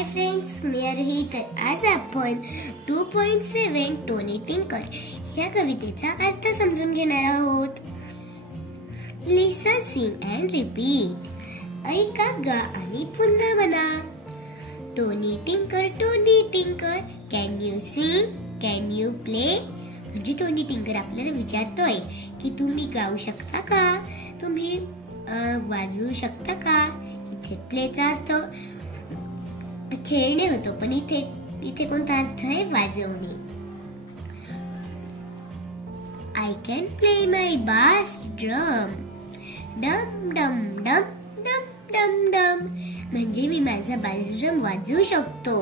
Hi friends, मी आरोही. तर आज आपण 2.7 टोनी टिंकर या कवितेचा अर्थ समजून घेणार आहोत. लिसन, सिंग अँड रिपीट. ऐका, गा आणि पुन्हा म्हणा. Tony tinker, can you sing, can you play. म्हणजे टोनी टिंकर आपल्याला विचारतोय की तुम्ही गाऊ शकता का, तुम्ही वाजवू शकता का. इथे प्लेचा अर्थ खेळणे होतो, पण इथे कोणता अर्थ आहे, वाजवणे. I can play my bass drum, डम डम डम डम डम डम. म्हणजे मी माझा बास ड्रम वाजवू शकतो.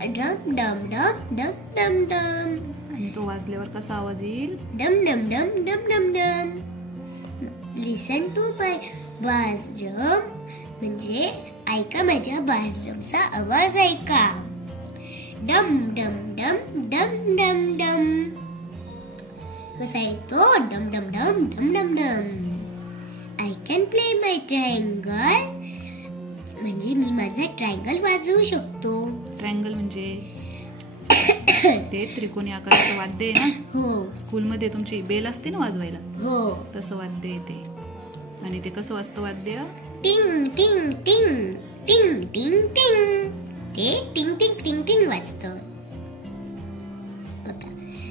ड्रम डम डम डम डम डम. आणि तो वाजल्यावर कसा आवाज येईल, डम डम डम डम डम डम. लिसन टू माय बास ड्रम म्हणजे ऐका माझ्या बास ड्रमचा आवाज ऐका. डम डम डम डम डम डम. कसा येतो, डम डम डम डम डम डम. I can play my triangle म्हणजे मी माझा ट्रायंगल वाजवू शकतो. ट्रायंगल म्हणजे ते त्रिकोणी आकाराचं वाद्य आहे ना. हो, स्कूलमध्ये तुमची बेल असते ना वाजवायला, हो, तसं वाद्य आहे ते. आणि ते कसं वाजतं वाद्य, टिंग टिंग टिंग टिंग टिंग टिंग. ते टिंग टिंग टिंग टिंग वाजतं. आता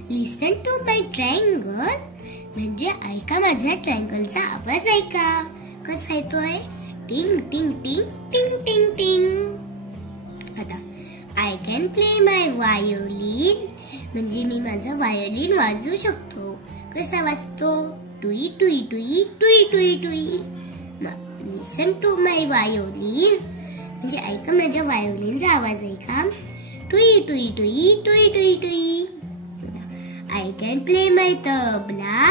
लिसन टू माय ट्रायंगल म्हणजे ऐका माझ्या ट्रायंगलचा आवाज ऐका. कसा येतोय, टिंग टिंग टिंग टिंग टिंग टिंग. आता I can play my violin म्हणजे मी माझं वायोलिन वाजवू शकतो. कसा वाजतो, टुई टुई टुई टुई टुई टुई. लिसन टू माय वायोलिन म्हणजे ऐका माझ्या वायोलिनचा आवाज ऐका. टुई टुई टुई टुई टुई टुई. आय कॅन प्ले माय तबला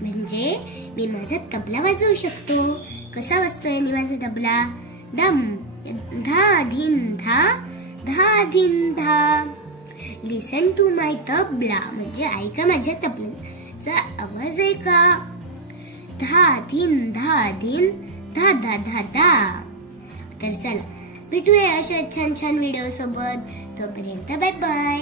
म्हणजे मी माझा तबला वाजवू शकतो. कसा वाजतोय माझा तबला, डम धा धिन धा धा धिन धा. लिसन टू माय तबला म्हणजे ऐका माझ्या तबल्याचा आवाज ऐका. धा धिन धा धा धा धा धा. तर चला भेटूया अशा छान छान व्हिडिओ सोबत. तोपर्यंत बाय बाय.